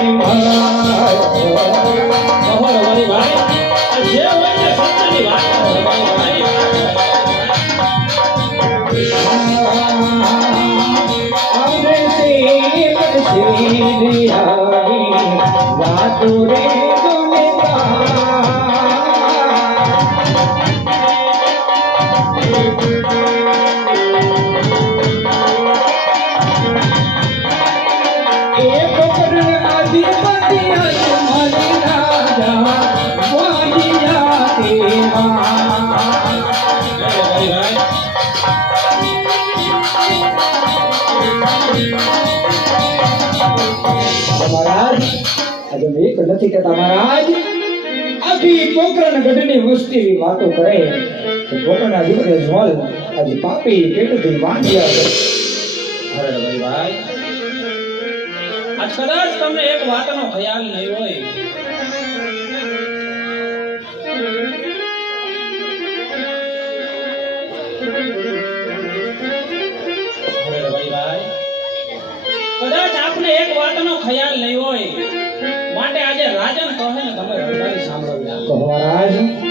Oh. એક નથી કહેતા મહારાજ આખી પોકરણ ગઢની વસ્તી વાતો કરે કે પોકરણના દીકરે જ્વલ આજે પાપી પેટથી માંડ્યા છે અરે ભાઈ ભાઈ કદાચ તમને એક વાતનો ખ્યાલ નહીં હોય. કદાચ આપને એક વાતનો ખ્યાલ નહીં હોય. માટે આજે રાજન કહે ને તમે સાંભળો. કહો તો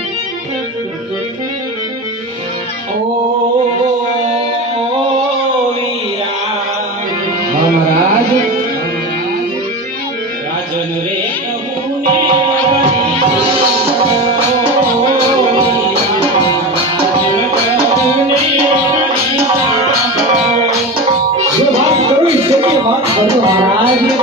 Padre.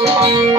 Oh.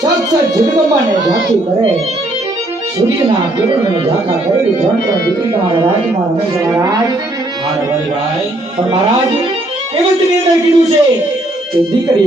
સાક્ષાત જગદંબાને ઝાંખી કરે સૂર્યના કિરણને ઝાંખા કરેલી ત્રણ ત્રણ દીકરી તમારા રાજમાં રમે છે મહારાજ હા રવારી ભાઈ પણ મહારાજ અંદર કીધું છે કે દીકરી